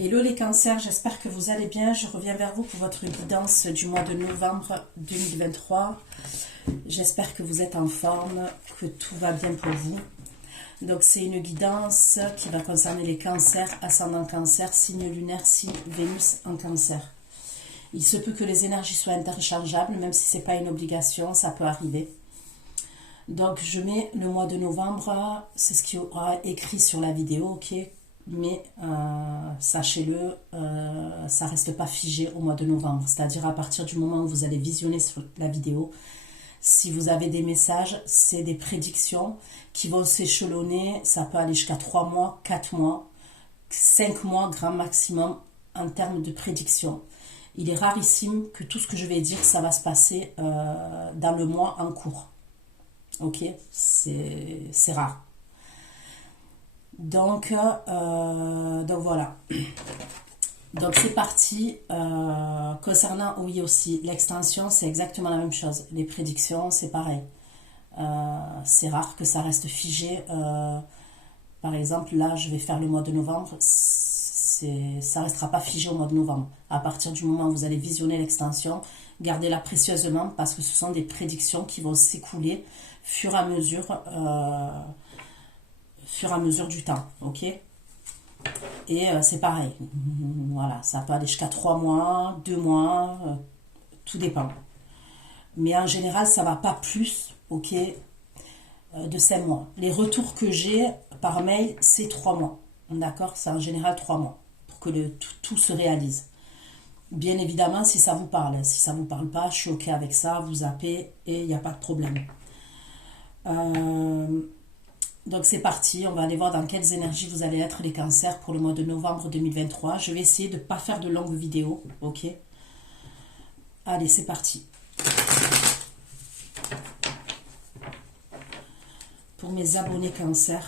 Hello les cancers, j'espère que vous allez bien. Je reviens vers vous pour votre guidance du mois de novembre 2023. J'espère que vous êtes en forme, que tout va bien pour vous. Donc c'est une guidance qui va concerner les cancers, ascendant cancer, signe lunaire, signe Vénus en cancer. Il se peut que les énergies soient interchangeables, même si ce n'est pas une obligation, ça peut arriver. Donc je mets le mois de novembre, c'est ce qui aura écrit sur la vidéo, ok? Mais sachez-le, ça ne reste pas figé au mois de novembre. C'est-à-dire à partir du moment où vous allez visionner sur la vidéo, si vous avez des messages, c'est des prédictions qui vont s'échelonner. Ça peut aller jusqu'à 3 mois, 4 mois, 5 mois, grand maximum en termes de prédictions. Il est rarissime que tout ce que je vais dire, ça va se passer dans le mois en cours. Ok, c'est rare. Donc voilà. Donc c'est parti. Concernant, oui aussi, l'extension, c'est exactement la même chose. Les prédictions, c'est pareil. C'est rare que ça reste figé. Par exemple, là, je vais faire le mois de novembre. Ça ne restera pas figé au mois de novembre. À partir du moment où vous allez visionner l'extension, gardez-la précieusement parce que ce sont des prédictions qui vont s'écouler fur et à mesure du temps, ok? Et c'est pareil, voilà, ça peut aller jusqu'à 3 mois, 2 mois, tout dépend. Mais en général, ça ne va pas plus, ok, de 5 mois. Les retours que j'ai par mail, c'est 3 mois, d'accord? C'est en général 3 mois pour que tout se réalise. Bien évidemment, si ça vous parle, si ça ne vous parle pas, je suis ok avec ça, vous zappez et il n'y a pas de problème. Donc c'est parti, on va aller voir dans quelles énergies vous allez être les cancers pour le mois de novembre 2023. Je vais essayer de ne pas faire de longues vidéos, ok? Allez, c'est parti. Pour mes abonnés cancer,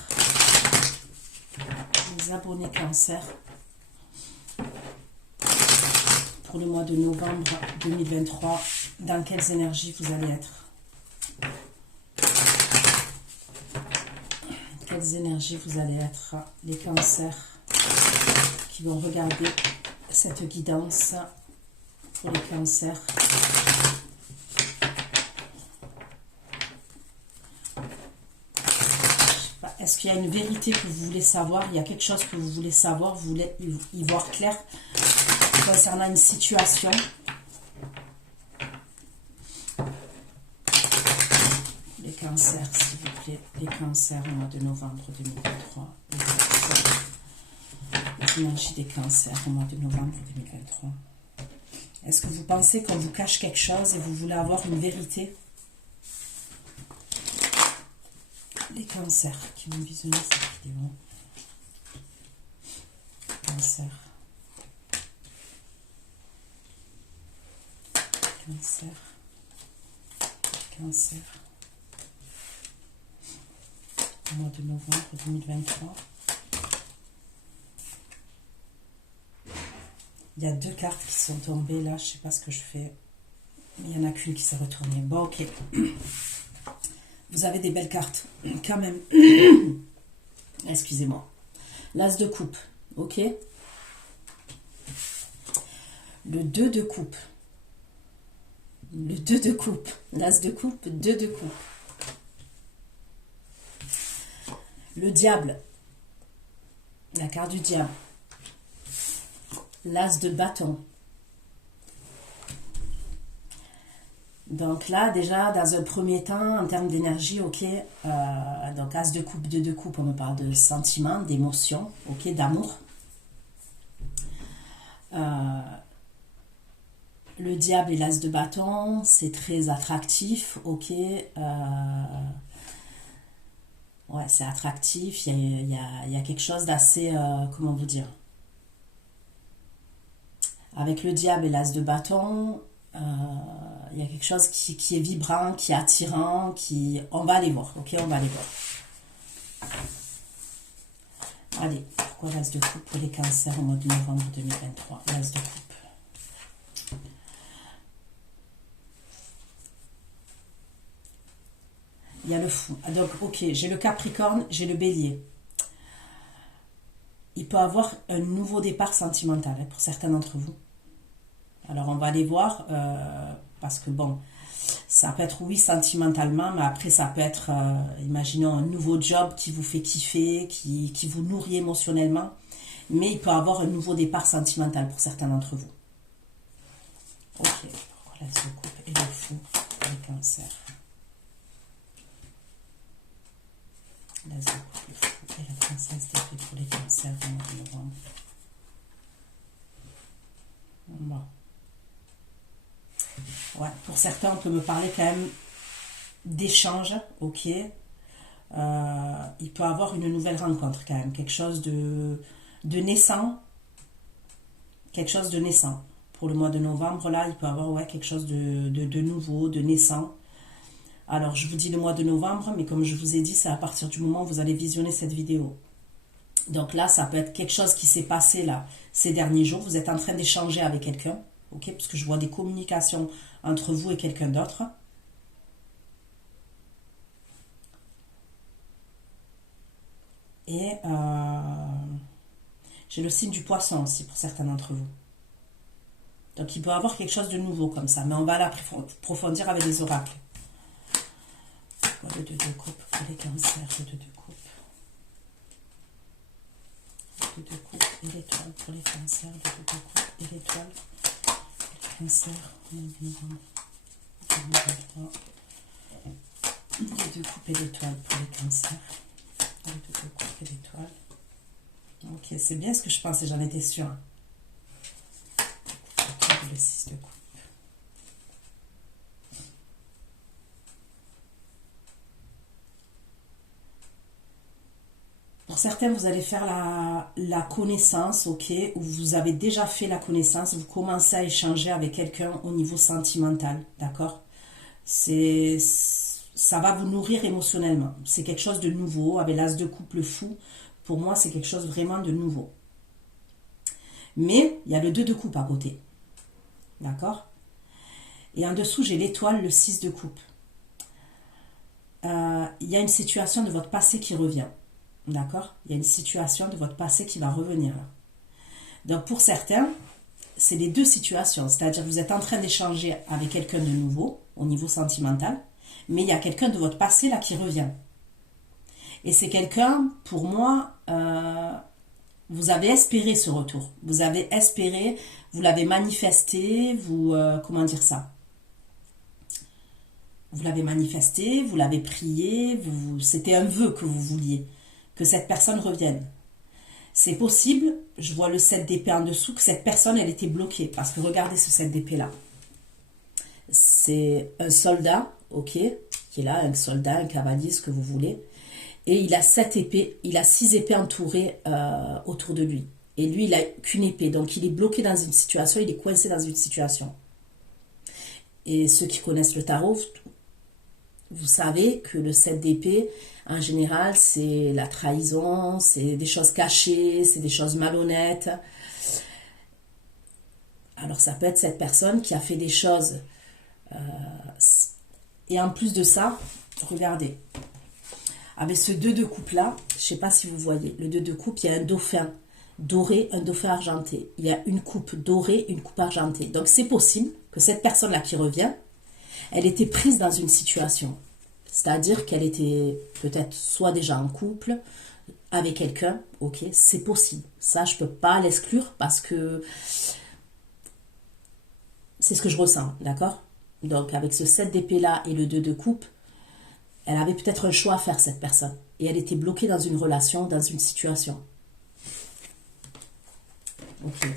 pour le mois de novembre 2023, dans quelles énergies vous allez être? Quelles énergies vous allez être, les cancers qui vont regarder cette guidance pour les cancers. Est-ce qu'il y a une vérité que vous voulez savoir? Il y a quelque chose que vous voulez savoir, vous voulez y voir clair concernant une situation? Les cancers, s'il vous plaît, les cancers au mois de novembre 2023. Les énergies des cancers au mois de novembre 2023. Est-ce que vous pensez qu'on vous cache quelque chose et vous voulez avoir une vérité? Les cancers qui vont visionner cette vidéo. Cancer. Cancer. Cancer. Au mois de novembre 2023. Il y a 2 cartes qui sont tombées là, je ne sais pas ce que je fais. Mais il n'y en a qu'une qui s'est retournée. Bon, ok. Vous avez des belles cartes, quand même. Excusez-moi. L'as de coupe, ok? Le 2 de coupe. Le 2 de coupe. L'as de coupe, 2 de coupe. Le diable. La carte du diable. L'as de bâton. Donc là, déjà, dans un premier temps, en termes d'énergie, ok, donc as de coupe, 2 de coupe, on me parle de sentiments, d'émotions, ok, d'amour. Le diable et l'as de bâton, c'est très attractif, ok. Ouais, c'est attractif, il y a quelque chose d'assez, comment vous dire? Avec le diable et l'as de bâton, il y a quelque chose qui est vibrant, qui est attirant, on va aller voir, ok, on va aller voir. Allez, pourquoi l'as de coupe pour les cancers au mois de novembre 2023? L'as de coupe. Il y a le fou. Donc, ok, j'ai le Capricorne, j'ai le Bélier. il peut avoir un nouveau départ sentimental hein, pour certains d'entre vous. Alors on va aller voir, parce que bon, ça peut être oui sentimentalement, mais après ça peut être, imaginons un nouveau job qui vous fait kiffer, qui vous nourrit émotionnellement, mais il peut avoir un nouveau départ sentimental pour certains d'entre vous. Ok, pourquoi la coupe et le fou, les cancers. La coupe, le fou et la princesse d'épée pour les cancers du mois de novembre. Bon. Ouais, pour certains, on peut me parler quand même d'échange, ok. Il peut avoir une nouvelle rencontre quand même, quelque chose de naissant, quelque chose de naissant. Pour le mois de novembre, là, il peut avoir ouais, quelque chose de nouveau, de naissant. Alors, je vous dis le mois de novembre, mais comme je vous ai dit, c'est à partir du moment où vous allez visionner cette vidéo. Donc là, ça peut être quelque chose qui s'est passé là ces derniers jours. Vous êtes en train d'échanger avec quelqu'un, ok, parce que je vois des communications entre vous et quelqu'un d'autre. Et j'ai le signe du poisson aussi pour certains d'entre vous. Donc il peut y avoir quelque chose de nouveau comme ça, mais on va l'approfondir avec les oracles. Le 2 de coupe pour les cancers, le 2 de coupe. Le 2 de coupe et l'étoile pour les cancers, le 2 de coupe et l'étoile. Les cancers, le 2 de coupe et l'étoile pour les cancers. Le 2 de coupe et l'étoile. Ok, c'est bien ce que je pensais, j'en étais sûre. Le 6 de coupe. Pour certains, vous allez faire la connaissance, ok, ou vous avez déjà fait la connaissance, vous commencez à échanger avec quelqu'un au niveau sentimental, d'accord? Ça va vous nourrir émotionnellement. C'est quelque chose de nouveau, avec l'as de coupe, le fou. Pour moi, c'est quelque chose vraiment de nouveau. Mais, il y a le 2 de coupe à côté, d'accord? Et en dessous, j'ai l'étoile, le 6 de coupe. Il y a une situation de votre passé qui revient. D'accord? Il y a une situation de votre passé qui va revenir. Donc pour certains, c'est les deux situations. C'est-à-dire que vous êtes en train d'échanger avec quelqu'un de nouveau au niveau sentimental, mais il y a quelqu'un de votre passé là qui revient. Et c'est quelqu'un, pour moi, vous avez espéré ce retour. Vous avez espéré, vous l'avez manifesté, comment dire ça? Vous l'avez manifesté, vous l'avez prié, c'était un vœu que vous vouliez. Que cette personne revienne. C'est possible, je vois le 7 d'épée en dessous, que cette personne, elle était bloquée. Parce que regardez ce 7 d'épée là. C'est un soldat, ok, qui est là, un soldat, un cavalier, ce que vous voulez. Et il a 7 épées, il a 6 épées entourées autour de lui. Et lui, il n'a qu'une épée. Donc, il est bloqué dans une situation, il est coincé dans une situation. Et ceux qui connaissent le tarot, vous savez que le 7 d'épée, en général, c'est la trahison, c'est des choses cachées, c'est des choses malhonnêtes. Alors, ça peut être cette personne qui a fait des choses. Et en plus de ça, regardez. Avec ce 2 de coupe là, je ne sais pas si vous voyez, le 2 de coupe, il y a un dauphin doré, un dauphin argenté. Il y a une coupe dorée, une coupe argentée. Donc, c'est possible que cette personne-là qui revient, elle était prise dans une situation. C'est-à-dire qu'elle était peut-être soit déjà en couple avec quelqu'un, ok, c'est possible. Ça, je ne peux pas l'exclure parce que c'est ce que je ressens, d'accord? Donc, avec ce 7 d'épée-là et le 2 de coupe, elle avait peut-être un choix à faire, cette personne. Et elle était bloquée dans une relation, dans une situation. Ok.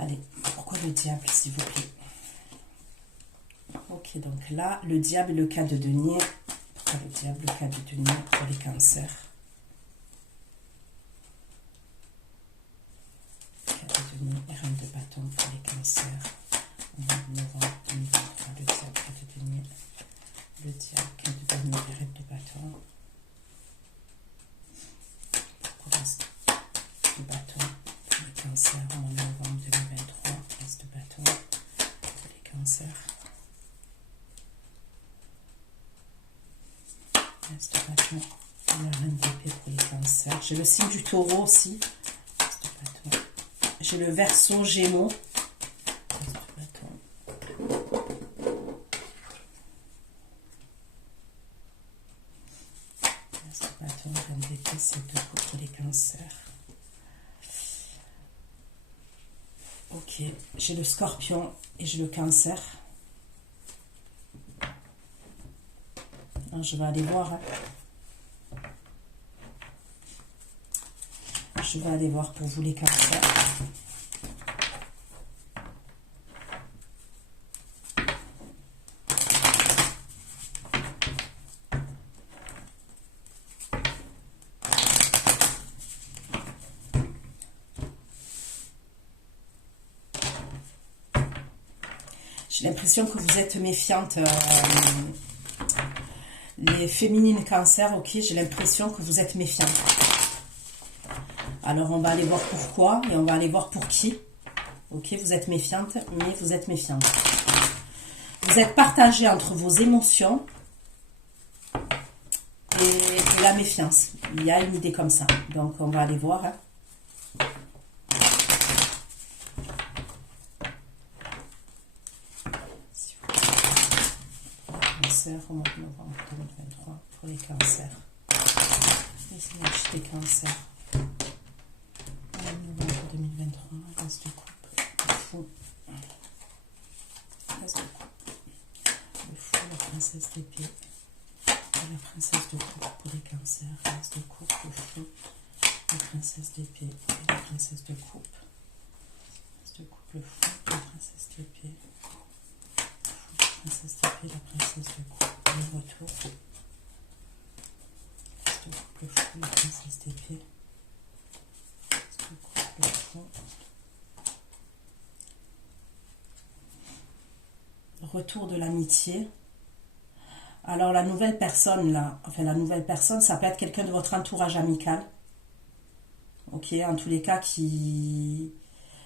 Allez, pourquoi le diable, s'il vous plaît? Ok, donc là, le diable et le cas de denier. Pourquoi le diable, le cas de denier pour les cancers? Cas de denier et reine de bâton pour les cancers. Au mois de novembre 2023, le diable, cas de denier. Le diable, cas de denier et reine de bâton. Pourquoi le bâton pour les cancers au mois de novembre? Cancer. L'As de bâton, la reine d'épée pour les cancers. J'ai le signe du taureau aussi. L'As de bâton. J'ai le Verseau, Gémeaux. L'As de bâton. L'As de bâton, la reine d'épée, c'est deux pour les cancers. Ok, j'ai le Scorpion et j'ai le Cancer. Je vais aller voir. Hein. Je vais aller voir pour vous les cancers. J'ai l'impression que vous êtes méfiante. Les féminines cancers, ok, j'ai l'impression que vous êtes méfiante. Alors, on va aller voir pourquoi et on va aller voir pour qui. Ok, vous êtes méfiante, mais vous êtes méfiante. Vous êtes partagé entre vos émotions et la méfiance. Il y a une idée comme ça. Donc, on va aller voir. Hein. Au mois de novembre 2023 pour les cancers. Les énergies des cancers. Au mois de novembre 2023, As de coupe, le fou. As de coupe, le fou, la princesse d'épée. La princesse de coupe pour les cancers. As de coupe, le fou, la princesse d'épée et la princesse de coupe. As de coupe, le fou, la princesse d'épée. Princesse d'épée, la princesse de coupe, le retour. As de coupe, le fou, la princesse d'épée. As de coupe, le fou. Retour de l'amitié. Alors la nouvelle personne là, enfin la nouvelle personne, ça peut être quelqu'un de votre entourage amical. Ok, en tous les cas qui...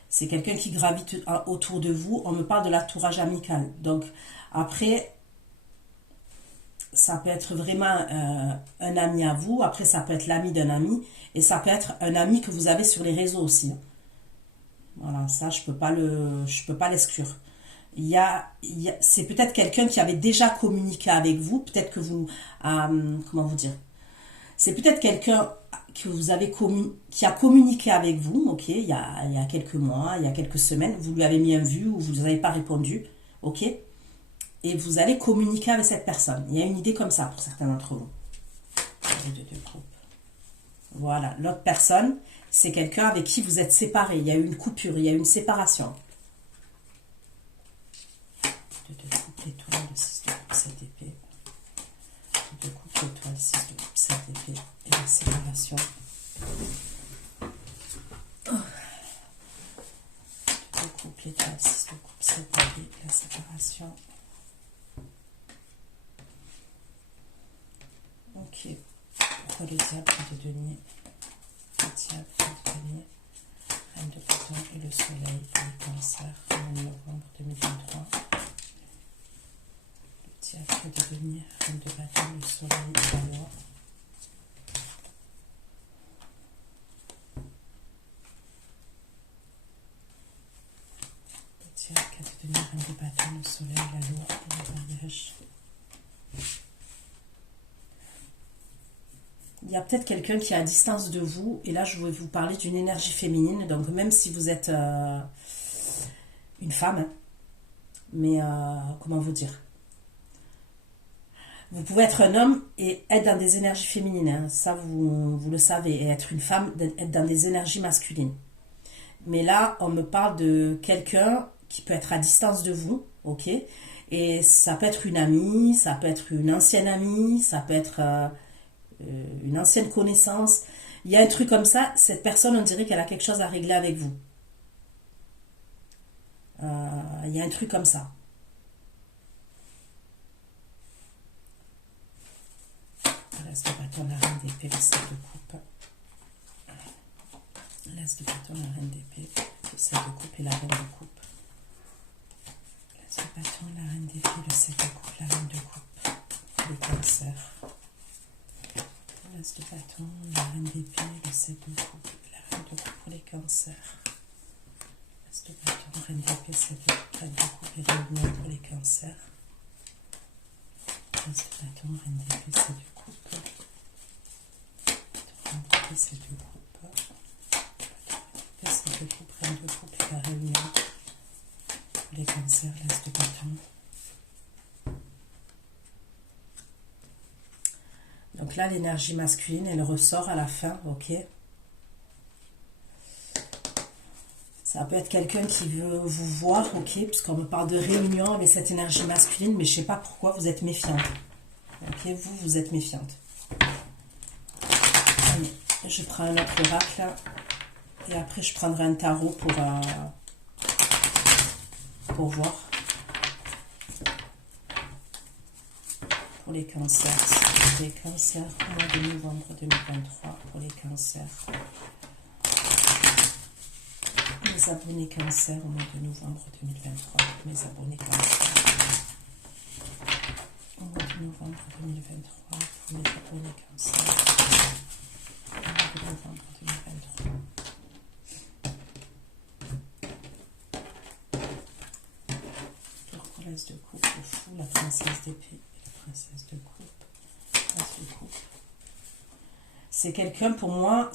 C'est quelqu'un qui gravite autour de vous. On me parle de l'entourage amical. Donc, après, ça peut être vraiment un ami à vous. Après, ça peut être l'ami d'un ami. Et ça peut être un ami que vous avez sur les réseaux aussi. Voilà, ça, je peux pas l'exclure. C'est peut-être quelqu'un qui avait déjà communiqué avec vous. Peut-être que vous... comment vous dire? C'est peut-être quelqu'un que vous avez qui a communiqué avec vous, ok, il y a quelques mois, il y a quelques semaines, vous lui avez mis un vu ou vous n'avez pas répondu, ok, et vous allez communiquer avec cette personne. Il y a une idée comme ça pour certains d'entre vous. Voilà, l'autre personne, c'est quelqu'un avec qui vous êtes séparés. Il y a eu une coupure, il y a eu une séparation. De coupe, l'étoile, le 6 de coupe, 7 épée. De coupe, l'étoile, 6 de coupe, 7 épée. Et la séparation. De coupe, l'étoile, 6 de coupe, 7 épée. La séparation. Ok. Pourquoi le diable de denier? Le diable de denier. Reine de bâton et le soleil pour les cancers en novembre 2023. Le diable de denier. Reine de bâton, le soleil et la loi. Le diable de denier. Reine de bâton, le soleil, la loi et le mariage. Il y a peut-être quelqu'un qui est à distance de vous. Et là, je vais vous parler d'une énergie féminine. Donc, même si vous êtes une femme, hein, mais comment vous dire? Vous pouvez être un homme et être dans des énergies féminines. Hein. Ça, vous le savez. Et être une femme, être dans des énergies masculines. Mais là, on me parle de quelqu'un qui peut être à distance de vous. Ok? Et ça peut être une amie, ça peut être une ancienne amie, ça peut être... une ancienne connaissance, il y a un truc comme ça, cette personne, on dirait qu'elle a quelque chose à régler avec vous. Il y a un truc comme ça. L'as de bâton, la reine d'épée, le 7 de coupe. L'as de bâton, la reine d'épée, le 7 de coupe et la reine de coupe. L'as de bâton, la reine d'épée, le 7 de coupe, la reine de coupe, le cancer. L'as de bâton, la reine d'épée, le 7 de coupe, la reine de coupe pour les cancers. L'as de bâton, reine d'épée, 7 de coupe, reine de coupe et réunion pour les cancers. L'as de bâton, reine d'épée, 7 de coupe. Reine d'épée, 7 de coupe. Bâton, reine d'épée, 7 de coupe, reine de coupe et la réunion pour les cancers. L'as de bâton. Donc là, l'énergie masculine, elle ressort à la fin, ok. Ça peut être quelqu'un qui veut vous voir, ok, puisqu'on me parle de réunion avec cette énergie masculine, mais je ne sais pas pourquoi vous êtes méfiante. Ok, vous êtes méfiante. Allez, je prends un autre oracle, et après je prendrai un tarot pour voir. Pour les cancers, les cancers au mois de novembre 2023, pour les cancers. Mes abonnés cancer au mois de novembre 2023, mes abonnés cancer. Au mois de novembre 2023, pour mes abonnés cancer. Au mois de novembre 2023. Pourquoi l'as de coupe, le fou, la princesse d'épée. Princesse de coupe, de coupe. C'est quelqu'un, pour moi,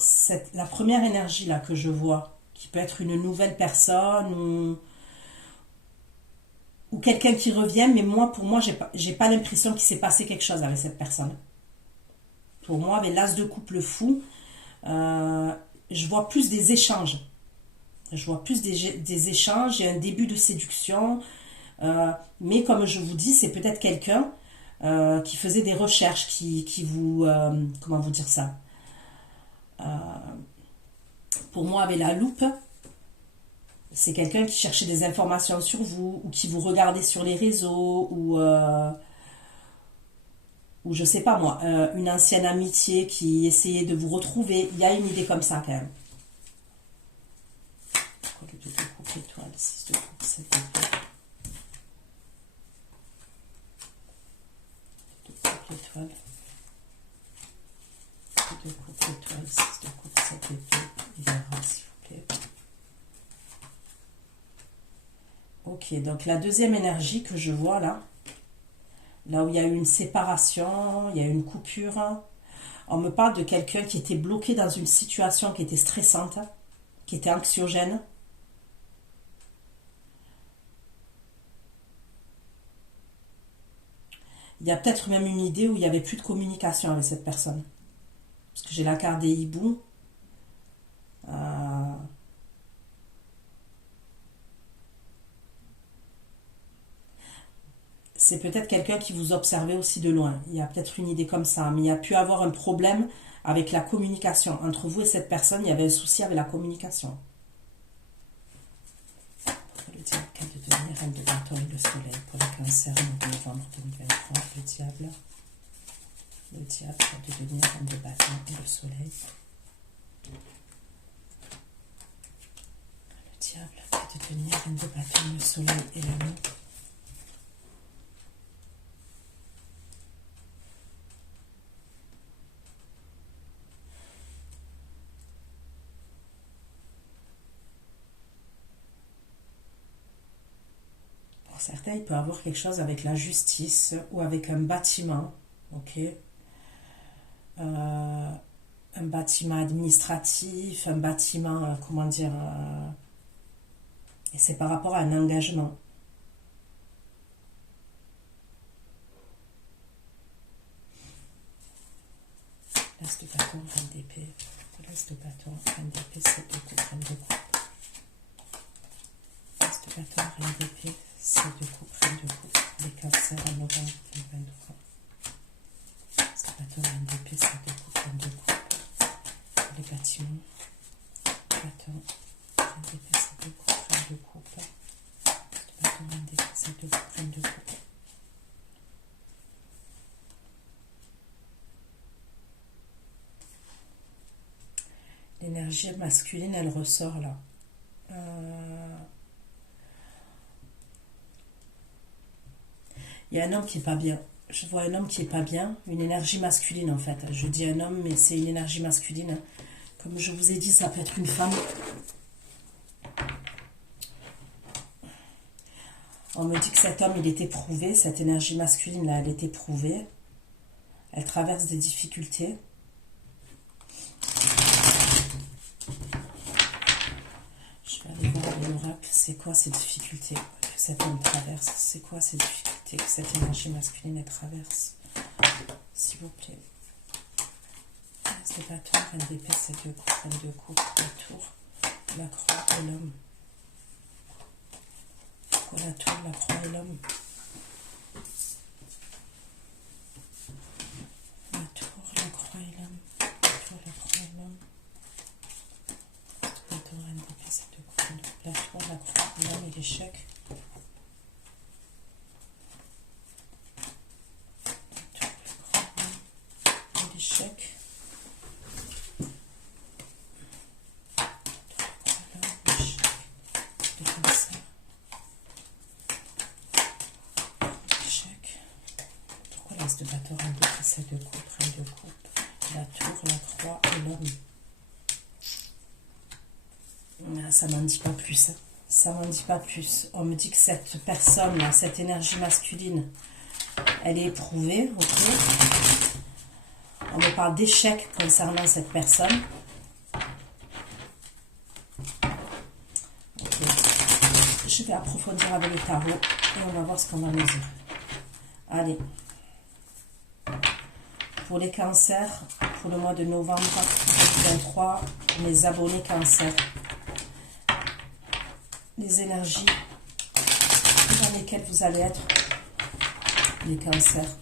la première énergie là que je vois, qui peut être une nouvelle personne ou quelqu'un qui revient, mais moi, pour moi, j'ai pas l'impression qu'il s'est passé quelque chose avec cette personne. Pour moi, avec l'as de coupe, le fou, je vois plus des échanges. Je vois plus des échanges et un début de séduction. Mais comme je vous dis, c'est peut-être quelqu'un qui faisait des recherches, qui vous... comment vous dire ça, pour moi, avec la loupe, c'est quelqu'un qui cherchait des informations sur vous, ou qui vous regardait sur les réseaux, ou je sais pas moi, une ancienne amitié qui essayait de vous retrouver. Il y a une idée comme ça, quand même. Le 2 de coupe, étoile, 6 de coupe, 7 de coupe. L'étoile, 2 de coupe, l'étoile, 6 de coupe, 7 d'épée, il verra s'il vous plaît. Ok, donc la deuxième énergie que je vois là où il y a eu une séparation, il y a eu une coupure, on me parle de quelqu'un qui était bloqué dans une situation qui était stressante, qui était anxiogène. Il y a peut-être même une idée où il n'y avait plus de communication avec cette personne. Parce que j'ai la carte des hiboux. C'est peut-être quelqu'un qui vous observait aussi de loin. Il y a peut-être une idée comme ça. Mais il y a pu avoir un problème avec la communication. Entre vous et cette personne, il y avait un souci avec la communication. Le diable, carte de devenir reine de bâton et le soleil pour le cancer en novembre 2023. Le diable, carte de devenir reine de bâton et le soleil. Le diable, carte de devenir reine de bâton, le soleil et l'amour. Pour certains, il peut y avoir quelque chose avec la justice ou avec un bâtiment, ok, un bâtiment administratif, un bâtiment, comment dire, et c'est par rapport à un engagement. L'as de bâton, reine d'épée, l'as de bâton, reine d'épée, 7 de coupe, reine de coupe. L'as de bâton, reine d'épée, 7 de coupe, reine de coupe, les cancers en novembre 2023. L'as de bâton, reine d'épée, 7 de coupe, reine de coupe, les bâtiments, bâton, reine d'épée, 7 de coupe, reine de coupe, l'as de bâton, reine d'épée, 7 de coupe, reine de coupe. L'énergie masculine, elle ressort là. Il y a un homme qui est pas bien. Je vois un homme qui est pas bien, une énergie masculine en fait. Je dis un homme, mais c'est une énergie masculine. Comme je vous ai dit, ça peut être une femme. On me dit que cet homme, il est éprouvé, cette énergie masculine là, elle est éprouvée. Elle traverse des difficultés. Je vais aller voir l'oracle. C'est quoi ces difficultés que cet homme traverse? C'est quoi ces difficultés que cette énergie masculine elle traverse? S'il vous plaît. C'est bâton, reine d'épée, c'est deux coups, reine de coupe, la tour, la croix et l'homme. Pourquoi la tour, la croix et l'homme? La tour, la croix et l'homme. La tour, la croix et l'homme. Bâton, reine d'épée, c'est deux coups, la tour, la croix et l'homme et l'échec. La tour, la croix et l'homme et l'échec. De bâton, reine de pièces de coupe, reine de coupe, la tour, la croix et l'homme. Ça m'en dit pas plus. Hein. Ça m'en dit pas plus. On me dit que cette personne-là, cette énergie masculine, elle est éprouvée. Okay. On me parle d'échec concernant cette personne. Okay. Je vais approfondir avec le tarot et on va voir ce qu'on va me dire. Allez. Pour les cancers, pour le mois de novembre 2023, mes abonnés cancers, les énergies dans lesquelles vous allez être, les cancers,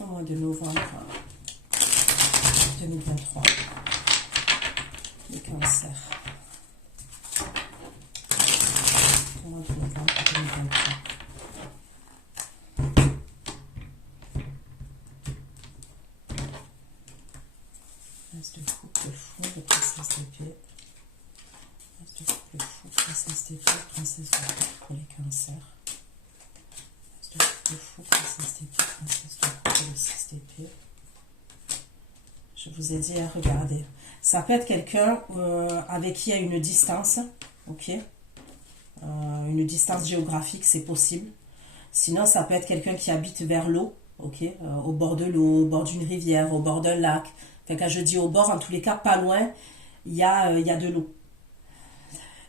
au mois de novembre 2023, les cancers, au mois de novembre 2023. De coupe, de fou, de princesse d'épée. De coupe, de fou, princesse d'épée, princesse de coupe pour les cancers. De coupe, de fou, princesse d'épée, princesse de coupe et le 6 d'épée. Je vous ai dit à regarder. Ça peut être quelqu'un avec qui il y a une distance, ok, une distance géographique, c'est possible. Sinon, ça peut être quelqu'un qui habite vers l'eau, ok, au bord de l'eau, au bord d'une rivière, au bord d'un lac. Enfin, quand je dis au bord, en tous les cas, pas loin, il y a de l'eau.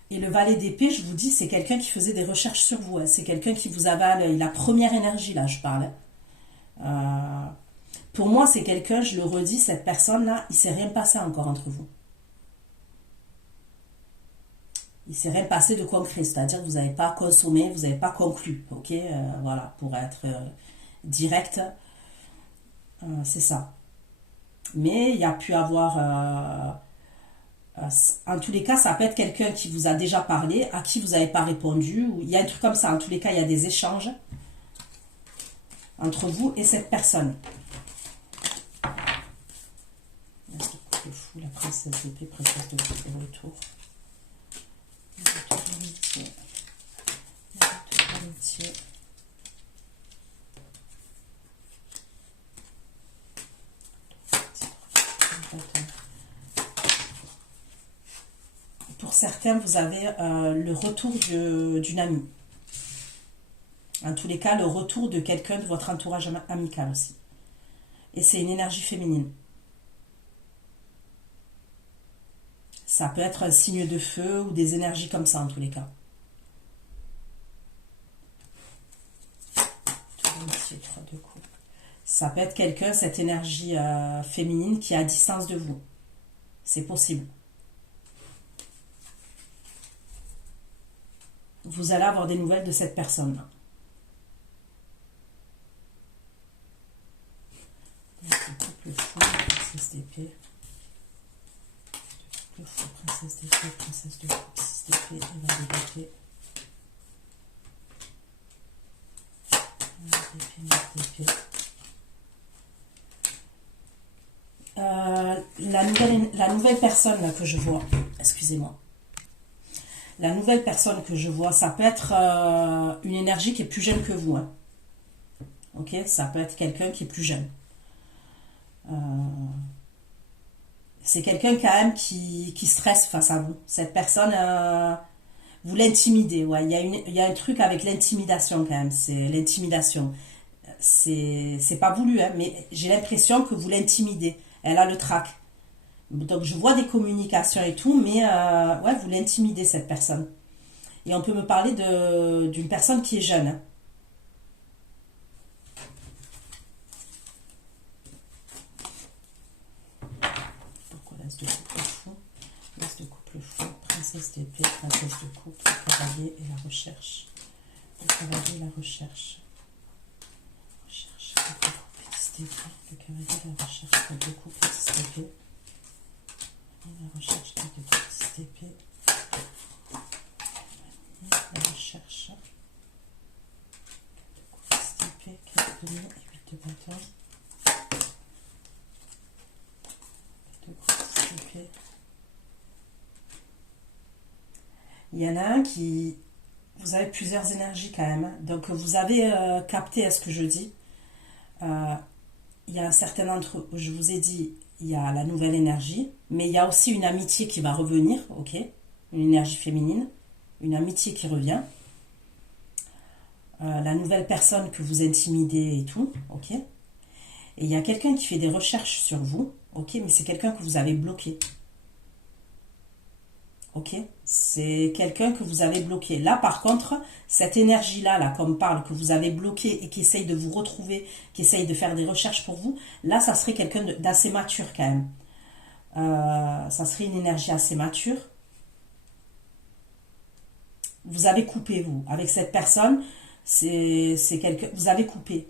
Et le valet d'épée, je vous dis, c'est quelqu'un qui faisait des recherches sur vous. Hein. C'est quelqu'un qui vous avale la première énergie, là, je parle. Pour moi, c'est quelqu'un, je le redis, cette personne-là, il ne s'est rien passé encore entre vous. Il ne s'est rien passé de concret, c'est-à-dire que vous n'avez pas consommé, vous n'avez pas conclu. Ok, voilà, pour être direct, c'est ça. Mais il y a pu avoir, en tous les cas, ça peut être quelqu'un qui vous a déjà parlé, à qui vous n'avez pas répondu, ou il y a un truc comme ça, en tous les cas, il y a des échanges entre vous et cette personne. Le fou, la princesse d'épée, princesse de coupe, le retour. Le retour de l'amitié. Le retour de l'amitié. Pour certains, vous avez le retour d'une amie. En tous les cas, le retour de quelqu'un de votre entourage amical aussi. Et c'est une énergie féminine. Ça peut être un signe de feu ou des énergies comme ça en tous les cas. Ça peut être quelqu'un, cette énergie féminine qui est à distance de vous. C'est possible. Vous allez avoir des nouvelles de cette personne-là. Le fou, princesse d'épée. Le fou, princesse d'épée, princesse de coupe, 6 d'épée, et valet d'épée. La nouvelle personne là, que je vois, excusez-moi, la nouvelle personne que je vois, ça peut être une énergie qui est plus jeune que vous. Hein. Ok, ça peut être quelqu'un qui est plus jeune. C'est quelqu'un quand même qui stresse face à vous. Cette personne, vous l'intimidez. Ouais. Il y a un truc avec l'intimidation quand même. C'est l'intimidation. C'est pas voulu, hein, mais j'ai l'impression que vous l'intimidez. Elle a le trac. Donc je vois des communications et tout, mais ouais, vous l'intimidez cette personne. Et on peut me parler d'une personne qui est jeune. Hein. Pourquoi l'as de couple fou? L'as de couple fou, princesse d'épée, princesse de couple, le cavalier et la recherche. Le cavalier et la recherche. Recherche, le couple, le cavalier et la recherche, le couple, d'épée. Et la recherche, le couple, d'épée. La recherche. 4 de coupe, d'épée, 4 de demi et 8 de bâton. Il y en a un qui... Vous avez plusieurs énergies quand même. Donc vous avez capté à ce que je dis. Il y a un certain entre... Je vous ai dit, il y a la nouvelle énergie. Mais il y a aussi une amitié qui va revenir. Ok, une énergie féminine. Une amitié qui revient. La nouvelle personne que vous intimidez et tout. Ok. Et il y a quelqu'un qui fait des recherches sur vous. Ok, mais c'est quelqu'un que vous avez bloqué. Ok, c'est quelqu'un que vous avez bloqué. Là, par contre, cette énergie-là, là, comme parle, que vous avez bloqué et qui essaye de vous retrouver, qui essaye de faire des recherches pour vous, là, ça serait quelqu'un d'assez mature quand même. Ça serait une énergie assez mature. Vous avez coupé, vous. Avec cette personne, c'est quelqu'un... Vous avez coupé.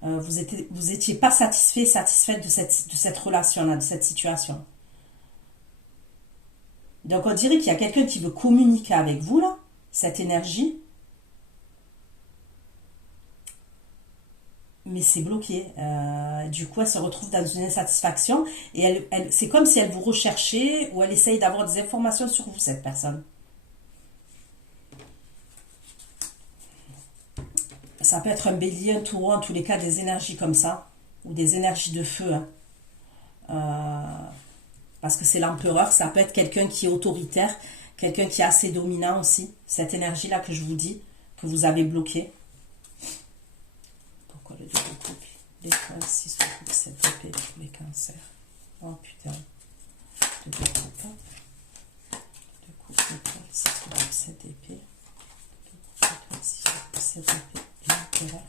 Vous étiez pas satisfaite de cette relation-là, de cette situation. Donc on dirait qu'il y a quelqu'un qui veut communiquer avec vous, là, cette énergie. Mais c'est bloqué. Du coup, elle se retrouve dans une insatisfaction. Et c'est comme si elle vous recherchait ou elle essaye d'avoir des informations sur vous, cette personne. Ça peut être un bélier, un taureau, en tous les cas, des énergies comme ça. Ou des énergies de feu. Hein. Parce que c'est l'empereur, ça peut être quelqu'un qui est autoritaire, quelqu'un qui est assez dominant aussi. Cette énergie-là que je vous dis, que vous avez bloquée. Pourquoi le 2 de couple? L'étoile, 6 de couple, 7 d'épée pour les cancers. Oh putain. 2 de couple. 2 couple, l'étoile, 6 de couple, 7 d'épée. 2 couple, l'étoile, 6 de couple, 7 d'épée. Et l'empereur.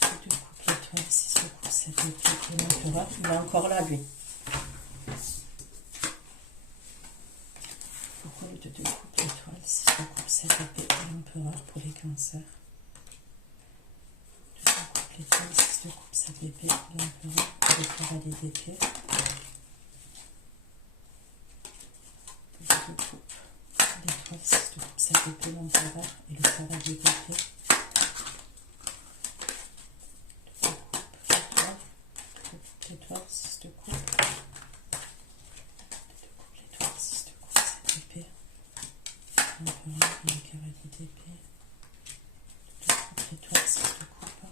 2 couple, l'étoile, 6 de couple, 7 d'épée. Et l'empereur, il est encore là, lui. Pourquoi le 2 de couple, l'étoile, 6 de couple, 7 d'épée. Et l'empereur pour les cancers. 2 de couple, l'étoile, 6 de couple, 7 d'épée. Et l'empereur pour les cavaliers d'épée. 2 de couple, l'étoile, 6 de couple, 7 d'épée. L'empereur et le cavalier d'épée. L'étoile, 6 de coupe. 2 de coupe, l'étoile, 6 de coupe, 7 d'épée. L'empereur et le cavalier d'épée. 2 de coupe, l'étoile, 6 de coupe.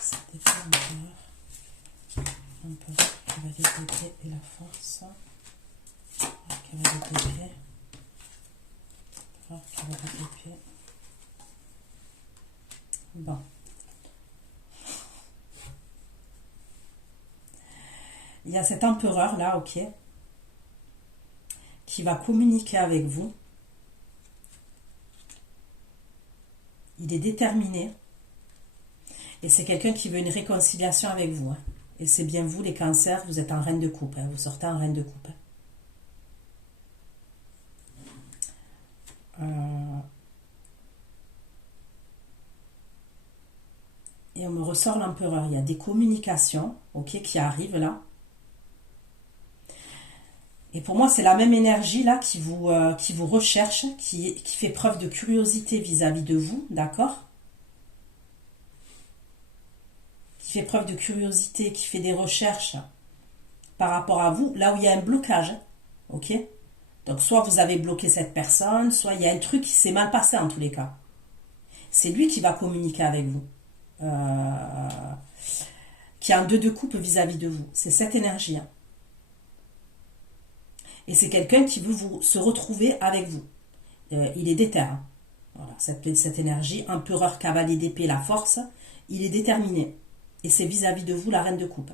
7 d'épée, l'empereur. L'empereur, cavalier d'épée et la force. Le cavalier d'épée. L'empereur, cavalier d'épée. Bon. Il y a cet empereur là, ok, qui va communiquer avec vous. Il est déterminé. Et c'est quelqu'un qui veut une réconciliation avec vous. Hein. Et c'est bien vous, les cancers, vous êtes en reine de coupe. Hein. Vous sortez en reine de coupe. Hein. Et on me ressort l'empereur. Il y a des communications, ok, qui arrivent là. Et pour moi, c'est la même énergie là qui vous recherche, qui fait preuve de curiosité vis-à-vis de vous, d'accord? Qui fait preuve de curiosité, qui fait des recherches par rapport à vous, là où il y a un blocage, ok? Donc, soit vous avez bloqué cette personne, soit il y a un truc qui s'est mal passé en tous les cas. C'est lui qui va communiquer avec vous. Qui a un 2 de coupe vis-à-vis de vous. C'est cette énergie. Hein. Et c'est quelqu'un qui veut se retrouver avec vous. Il est déter. Hein. Voilà, cette énergie, empereur, cavalier d'épée, la force, il est déterminé. Et c'est vis-à-vis de vous la reine de coupe.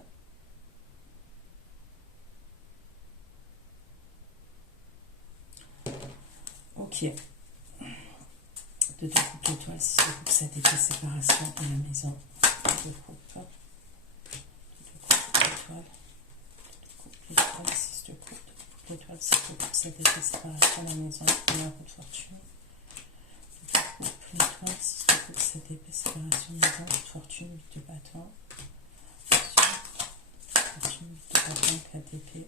Ok. 2 de coupe, étoile, 6 de coupe, 7 épée, séparation et la maison. 2 de coupe. 2 de coupe, étoile. 2 de coupe, étoile, 6 de coupe. 2 de coupe, étoile, 6 de coupe, 7 épée, séparation, la maison et la roue de fortune. 2 de coupe, étoile, 6 de coupe, 7 épée, séparation, maison, roue de fortune, 8 de bâton. Fortune, 8 de bâton, 4 épée.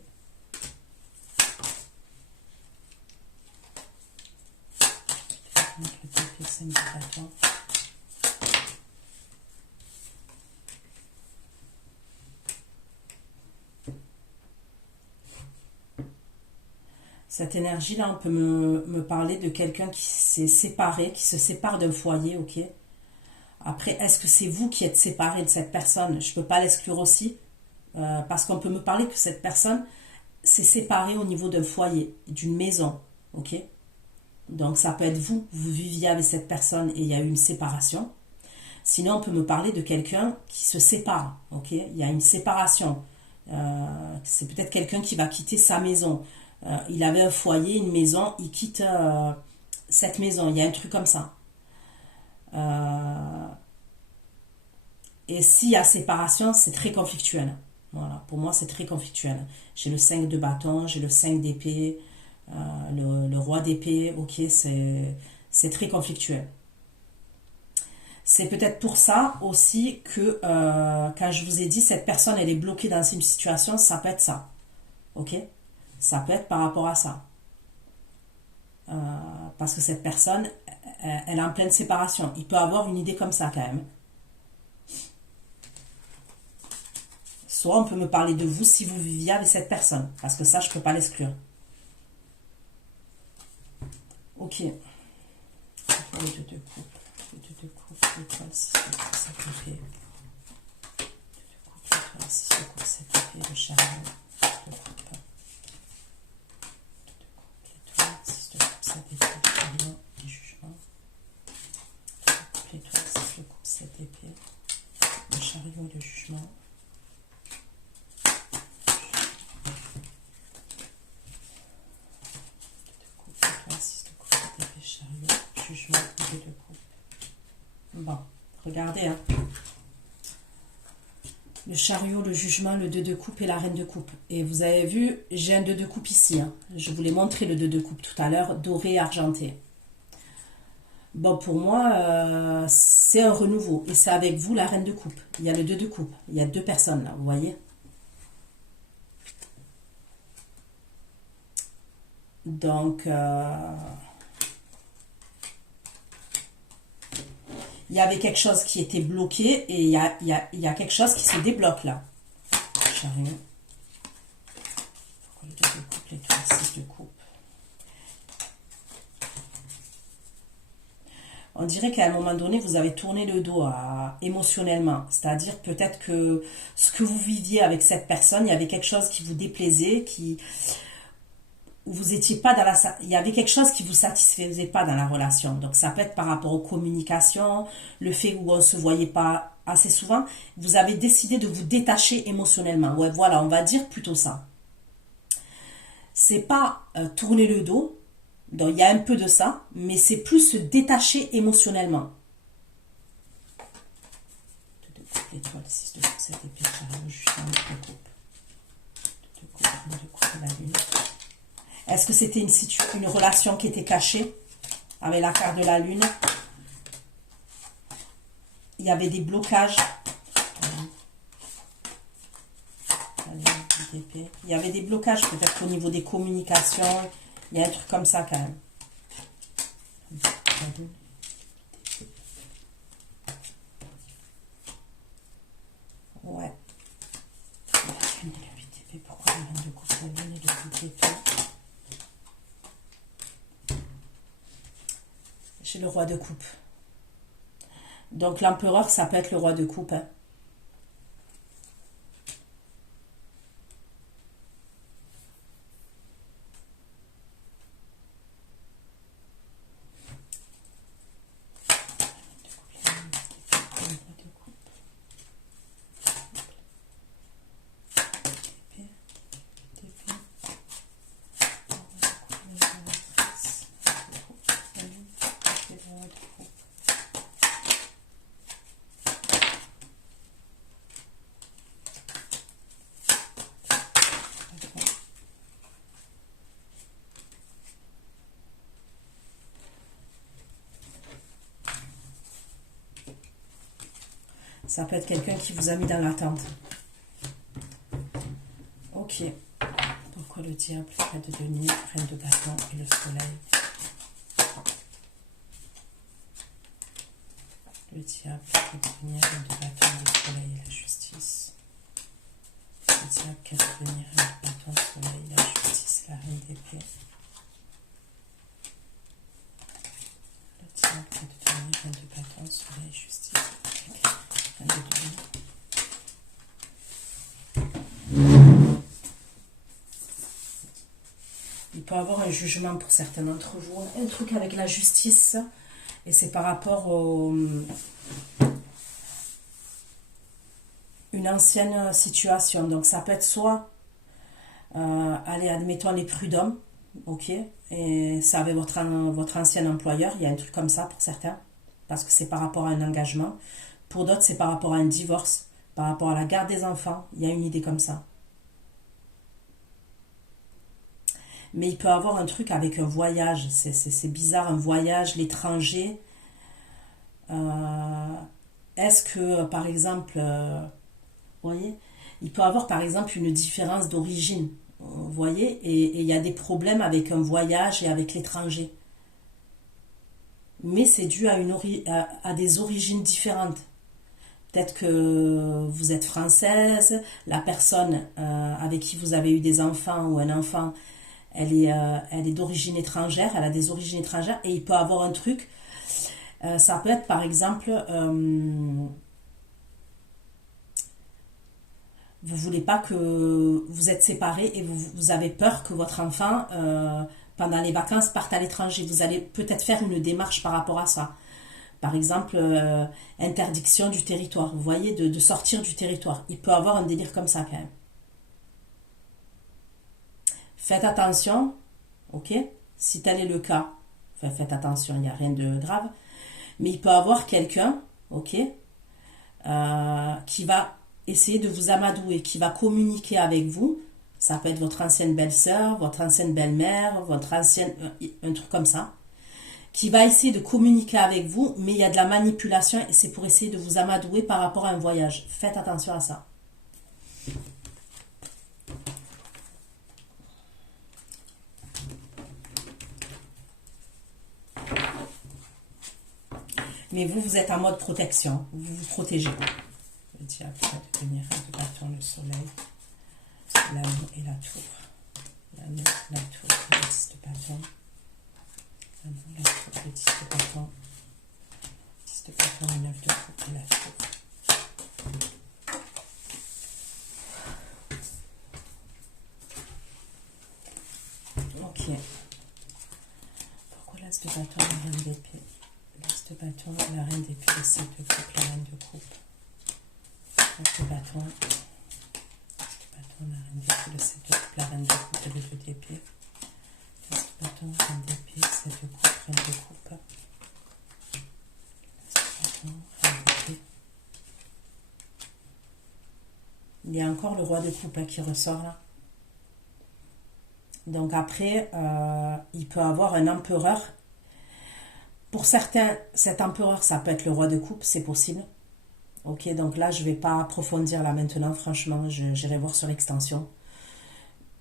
Le tapis 5 de bâton. Cette énergie-là, on peut me parler de quelqu'un qui s'est séparé, qui se sépare d'un foyer, ok. Après, est-ce que c'est vous qui êtes séparé de cette personne? Je ne peux pas l'exclure aussi, parce qu'on peut me parler que cette personne s'est séparée au niveau d'un foyer, d'une maison, ok. Donc ça peut être vous viviez avec cette personne et il y a eu une séparation. Sinon, on peut me parler de quelqu'un qui se sépare, ok. Il y a une séparation. C'est peut-être quelqu'un qui va quitter sa maison. Il avait un foyer, une maison, il quitte cette maison. Il y a un truc comme ça. Et s'il y a séparation, c'est très conflictuel. Voilà, pour moi, c'est très conflictuel. J'ai le 5 de bâton, j'ai le 5 d'épée. Le roi d'épée, ok, c'est très conflictuel. C'est peut-être pour ça aussi que quand je vous ai dit cette personne elle est bloquée dans une situation, ça peut être ça, ok, ça peut être par rapport à ça, parce que cette personne elle est en pleine séparation. Il peut avoir une idée comme ça quand même. Soit on peut me parler de vous si vous viviez avec cette personne, parce que ça je peux pas l'exclure. Ok. Le 2 de coupe. Le 2 de coupe. L'étoile, 6 de coupe, 7 épée. 2 de coupe, l'étoile, 6 de coupe, 7 épée. Le chariot. 2 de coupe. 2 de coupe, l'étoile, 6 de coupe, 7 épée. Le chariot. Les jugements. 2 de coupe, l'étoile, 6 de coupe, 7 épée. Le chariot et le jugement. Jugement et 2 de coupe. Bon, regardez. Hein. Le chariot, le jugement, le 2 de coupe et la reine de coupe. Et vous avez vu, j'ai un 2 de coupe ici. Hein. Je vous l'ai montré le 2 de coupe tout à l'heure, doré et argenté. Bon, pour moi, c'est un renouveau. Et c'est avec vous la reine de coupe. Il y a le 2 de coupe. Il y a 2 personnes là, vous voyez. Donc... il y avait quelque chose qui était bloqué et il y a quelque chose qui se débloque là. Chariot. Pourquoi le 2 de coupe, l'étoile, 6 de coupe. On dirait qu'à un moment donné, vous avez tourné le dos émotionnellement. C'est-à-dire peut-être que ce que vous viviez avec cette personne, il y avait quelque chose qui vous déplaisait, vous étiez pas dans il y avait quelque chose qui vous satisfaisait pas dans la relation. Donc ça peut être par rapport aux communications, le fait où on se voyait pas assez souvent, vous avez décidé de vous détacher émotionnellement. Ouais, voilà, on va dire plutôt ça. C'est pas tourner le dos, donc il y a un peu de ça, mais c'est plus se détacher émotionnellement. 2 de coupe, l'étoile, 6 de coupe, 7 épée, chariot, jugement, 2 de coupe. 2 de coupe, 2 de coupe, la lune. Est-ce que c'était une relation qui était cachée avec la carte de la lune? Il y avait des blocages. Il y avait des blocages peut-être au niveau des communications. Il y a un truc comme ça quand même. Ouais. Pourquoi la lune et le coupe, la lune et le coupe, l'épée? J'ai le roi de coupe. Donc l'empereur, ça peut être le roi de coupe. Hein. Ça peut être quelqu'un qui vous a mis dans l'attente. Ok. Pourquoi le diable, reine de denier, reine de bâton et le soleil? Le diable, reine de denier, reine de bâton, le soleil et la justice. Le diable, reine de denier, reine de bâton, le soleil, la justice, la reine d'épée. Le diable, reine de denier, reine de bâton, le soleil, justice. Reine de denier. Il peut y avoir un jugement pour certains d'entre vous, un truc avec la justice, et c'est par rapport au une ancienne situation. Donc ça peut être soit, allez, admettons les prud'hommes, ok, et ça avec votre ancien employeur, il y a un truc comme ça pour certains, parce que c'est par rapport à un engagement. Pour d'autres, c'est par rapport à un divorce, par rapport à la garde des enfants, il y a une idée comme ça. Mais il peut avoir un truc avec un voyage, c'est bizarre, un voyage, l'étranger. Est-ce que, par exemple, vous voyez, il peut avoir par exemple une différence d'origine, vous voyez, et il y a des problèmes avec un voyage et avec l'étranger. Mais c'est dû à des origines différentes. Peut-être que vous êtes française, la personne avec qui vous avez eu des enfants ou un enfant, elle est d'origine étrangère, elle a des origines étrangères, et il peut avoir un truc, ça peut être par exemple, vous voulez pas que vous êtes séparés et vous avez peur que votre enfant, pendant les vacances, parte à l'étranger. Vous allez peut-être faire une démarche par rapport à ça. Par exemple, interdiction du territoire, vous voyez, de sortir du territoire. Il peut avoir un délire comme ça quand même. Faites attention, ok? Si tel est le cas, enfin, faites attention, il n'y a rien de grave. Mais il peut y avoir quelqu'un, ok, qui va essayer de vous amadouer, qui va communiquer avec vous. Ça peut être votre ancienne belle-sœur, votre ancienne belle-mère, votre ancienne... un truc comme ça. Qui va essayer de communiquer avec vous, mais il y a de la manipulation et c'est pour essayer de vous amadouer par rapport à un voyage. Faites attention à ça. Mais vous, vous êtes en mode protection. Vous vous protégez. Le diable va devenir de bâton, le soleil, l'anneau et la tour. L'anneau, la tour, le 10 de bâton. L'anneau, la tour, le 10 de bâton. 10 de bâton, le 9 de coupe et la tour. Ok. Pourquoi l'as de bâton, la reine d'épée? L'as de bâton, la reine d'épée, le 7 de coupe, la reine de coupe. L'as de bâton, la reine d'épée, le 7 de coupe, la reine de coupe et le 2 d'épée. L'as de bâton, reine d'épée, 7 de coupe, reine de coupe. L'as de bâton, reine d'épée. Il y a encore le roi de coupe qui ressort là. Donc après, il peut avoir un empereur. Pour certains, cet empereur, ça peut être le roi de coupe, c'est possible. Ok, donc là, je ne vais pas approfondir là maintenant, franchement, j'irai voir sur l'extension.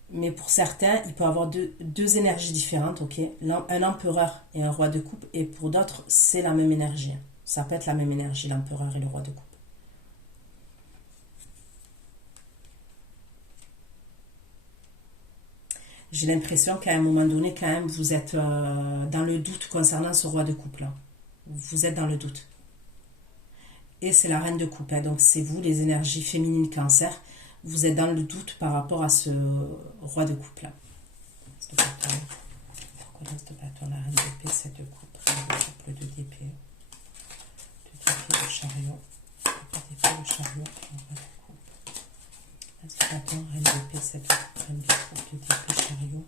Mais pour certains, il peut avoir deux énergies différentes, ok. Un empereur et un roi de coupe, et pour d'autres, c'est la même énergie. Ça peut être la même énergie, l'empereur et le roi de coupe. J'ai l'impression qu'à un moment donné, quand même, vous êtes dans le doute concernant ce roi de coupe là. Vous êtes dans le doute. Et c'est la reine de coupe, hein, donc c'est vous, les énergies féminines cancer. Vous êtes dans le doute par rapport à ce roi de coupe là. Pourquoi l'as de bâton, la reine d'épée, 7 de coupe, reine de couple, 2 d'épée. 2 d'épée, le chariot. 2 d'épée, le chariot, roi de coupe. L'as de bâton, reine d'épée, 7 de coupe, reine de coupe, 2 d'épée, chariot.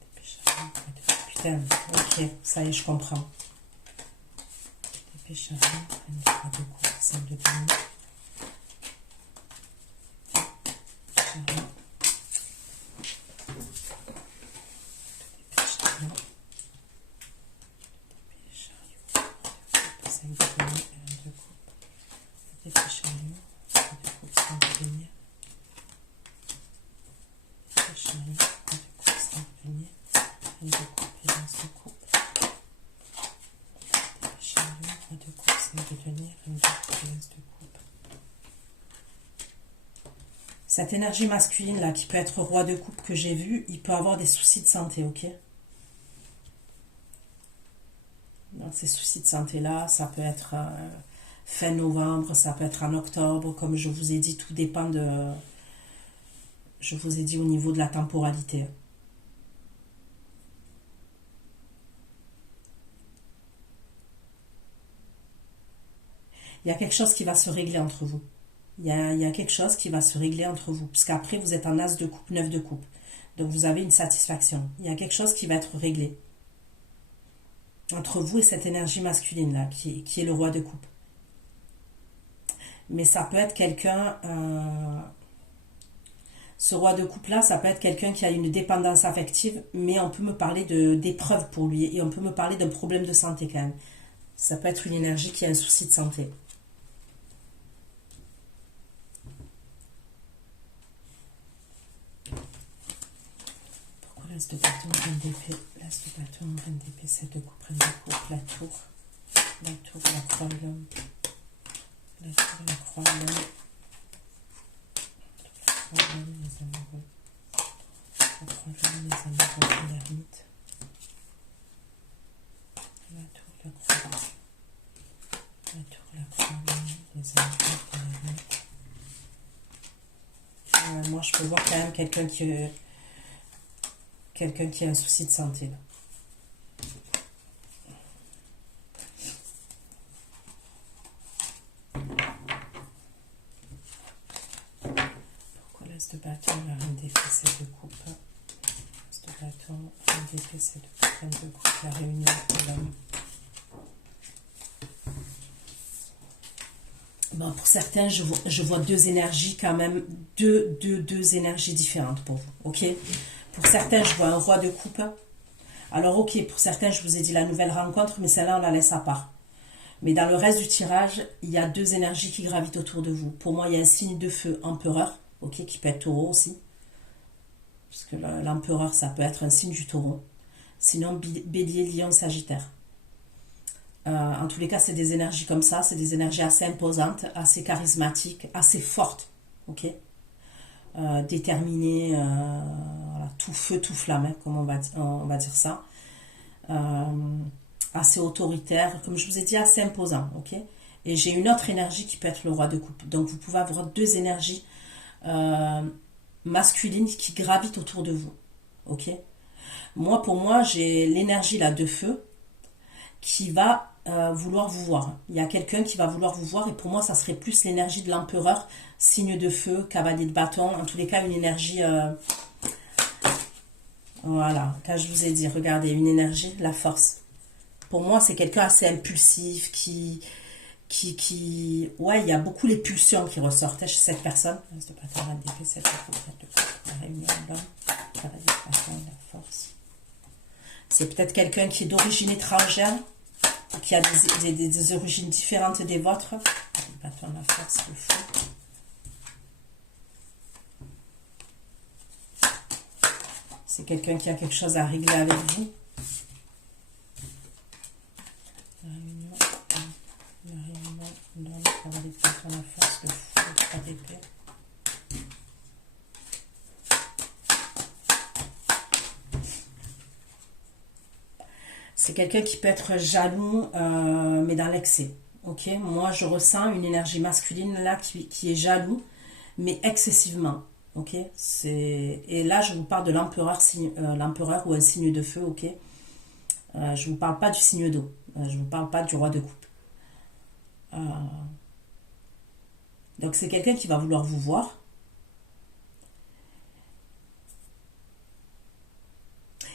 D'épée, chariot, roi de coupe. Putain, ok, ça y est, je comprends. D'épée, chariot, reine de roi de coupe, 5 de denier. Chariot. Cette énergie masculine là qui peut être roi de coupe que j'ai vu, il peut avoir des soucis de santé, ok? Donc ces soucis de santé là, ça peut être fin novembre, ça peut être en octobre, comme je vous ai dit, tout dépend de... Je vous ai dit au niveau de la temporalité. Il y a quelque chose qui va se régler entre vous. Il y a quelque chose qui va se régler entre vous. Parce qu'après, vous êtes en as de coupe, 9 de coupe. Donc, vous avez une satisfaction. Il y a quelque chose qui va être réglé. Entre vous et cette énergie masculine-là, qui est le roi de coupe. Mais ça peut être quelqu'un... ce roi de coupe-là, ça peut être quelqu'un qui a une dépendance affective, mais on peut me parler d'épreuves pour lui. Et on peut me parler d'un problème de santé quand même. Ça peut être une énergie qui a un souci de santé. L'as de bâton, reine d'épée, l'as de bâton, reine d'épée, 7 de coupe, reine de coupe, la tour, la croix de l'homme, la tour, la croix de l'homme, la croix de l'homme, les amoureux, la croix de l'homme, les amoureux, l'ermite, la tour, la croix de l'homme, la tour, la croix de l'homme, les amoureux, l'ermite. Moi, je peux voir quand même quelqu'un qui a un souci de santé. Là. Pourquoi l'as de bâton, la reine d'épée, 7 de coupe. L'as de bâton, reine d'épée, 7 de coupe, reine de coupe, la réunion de l'homme. Bon, pour certains, je vois deux énergies quand même, deux énergies différentes pour vous, ok? Pour certains, je vois un roi de coupe. Alors, ok, pour certains, je vous ai dit la nouvelle rencontre, mais celle-là, on la laisse à part. Mais dans le reste du tirage, il y a deux énergies qui gravitent autour de vous. Pour moi, il y a un signe de feu empereur, ok, qui peut être taureau aussi. Parce que l'empereur, ça peut être un signe du taureau. Sinon, bélier, lion, sagittaire. En tous les cas, c'est des énergies comme ça. C'est des énergies assez imposantes, assez charismatiques, assez fortes, ok, déterminé, voilà, tout feu, tout flamme, hein, comme on va dire ça. Assez autoritaire, comme je vous ai dit, assez imposant, ok. Et j'ai une autre énergie qui peut être le roi de coupe. Donc vous pouvez avoir deux énergies masculines qui gravitent autour de vous, ok. Pour moi, j'ai l'énergie là de feu qui va vouloir vous voir. Il y a quelqu'un qui va vouloir vous voir et pour moi ça serait plus l'énergie de l'empereur, signe de feu, cavalier de bâton, en tous les cas une énergie voilà, quand je vous ai dit, regardez, une énergie, la force. Pour moi c'est quelqu'un assez impulsif ouais, il y a beaucoup les pulsions qui ressortent chez cette personne. C'est peut-être quelqu'un qui est d'origine étrangère, qui a des origines différentes des vôtres. La force, le feu. C'est quelqu'un qui a quelque chose à régler avec vous. La réunion, l'homme, cavalier de bâton, la force, le feu, le 3 d'épée. C'est quelqu'un qui peut être jaloux, mais dans l'excès. Ok, moi je ressens une énergie masculine là qui est jaloux, mais excessivement. Ok, et là je vous parle de l'empereur, l'empereur ou un signe de feu. Ok, je vous parle pas du signe d'eau. Je vous parle pas du roi de coupe. Euh, donc c'est quelqu'un qui va vouloir vous voir.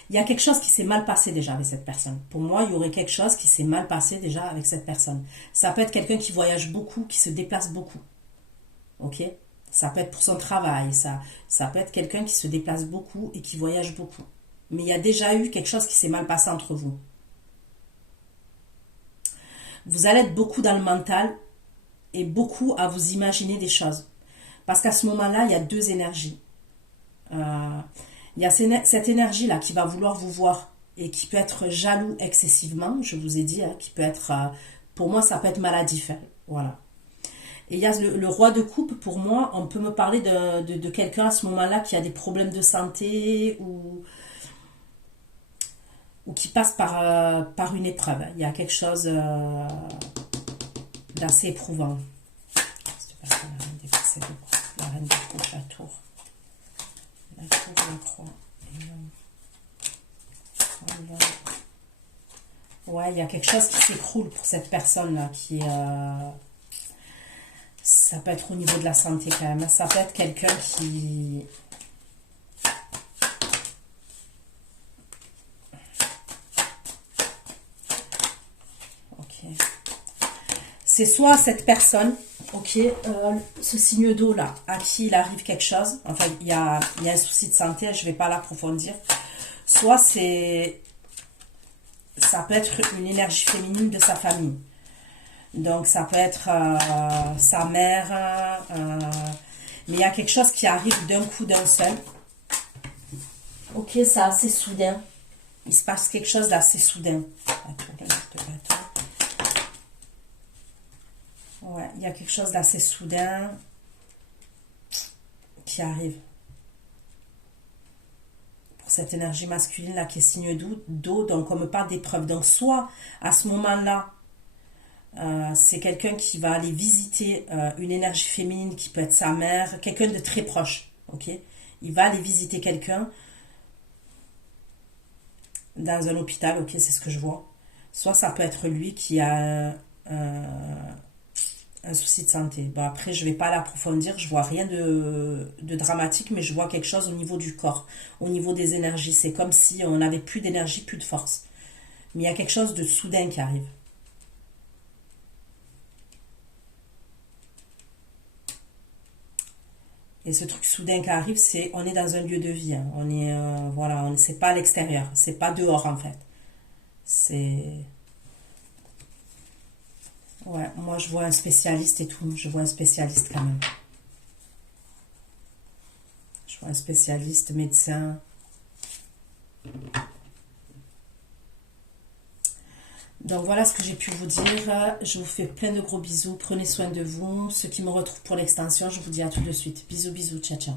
Il y a quelque chose qui s'est mal passé déjà avec cette personne. Pour moi, il y aurait quelque chose qui s'est mal passé déjà avec cette personne. Ça peut être quelqu'un qui voyage beaucoup, qui se déplace beaucoup. Ok? Ça peut être pour son travail. Ça peut être quelqu'un qui se déplace beaucoup et qui voyage beaucoup. Mais il y a déjà eu quelque chose qui s'est mal passé entre vous. Vous allez être beaucoup dans le mental et beaucoup à vous imaginer des choses. Parce qu'à ce moment-là, il y a deux énergies. Il y a cette énergie-là qui va vouloir vous voir et qui peut être jaloux excessivement, je vous ai dit, hein, qui peut être, pour moi, ça peut être maladif. Hein, voilà. Et il y a le roi de coupe, pour moi, on peut me parler de quelqu'un à ce moment-là qui a des problèmes de santé ou qui passe par une épreuve. Il y a quelque chose d'assez éprouvant. La reine de coupe, la tour. La tour, la croix. Ouais, il y a quelque chose qui s'écroule pour cette personne-là, qui ça peut être au niveau de la santé quand même. Ça peut être quelqu'un qui... Ok. C'est soit cette personne, ok, ce signe d'eau là, à qui il arrive quelque chose, enfin il y a un souci de santé, je ne vais pas l'approfondir, soit ça peut être une énergie féminine de sa famille. Donc ça peut être sa mère, mais il y a quelque chose qui arrive d'un coup, d'un seul. Ok, c'est assez soudain. Il se passe quelque chose d'assez soudain. Ouais, il y a quelque chose d'assez soudain qui arrive. Pour cette énergie masculine là qui est signe d'eau, donc on me parle d'épreuve. Donc soit à ce moment-là, c'est quelqu'un qui va aller visiter une énergie féminine qui peut être sa mère, quelqu'un de très proche. Ok, il va aller visiter quelqu'un dans un hôpital. Ok, c'est ce que je vois. Soit ça peut être lui qui a un souci de santé. Bon, après, je ne vais pas l'approfondir. Je vois rien de dramatique, mais je vois quelque chose au niveau du corps, au niveau des énergies. C'est comme si on n'avait plus d'énergie, plus de force. Mais il y a quelque chose de soudain qui arrive. Et ce truc soudain qui arrive, c'est on est dans un lieu de vie. Hein. On est voilà, c'est pas à l'extérieur, c'est pas dehors en fait. C'est ouais, moi je vois un spécialiste et tout. Je vois un spécialiste quand même. Je vois un spécialiste, médecin. Donc voilà ce que j'ai pu vous dire. Je vous fais plein de gros bisous. Prenez soin de vous. Ceux qui me retrouvent pour l'extension, je vous dis à tout de suite. Bisous, bisous, ciao, ciao.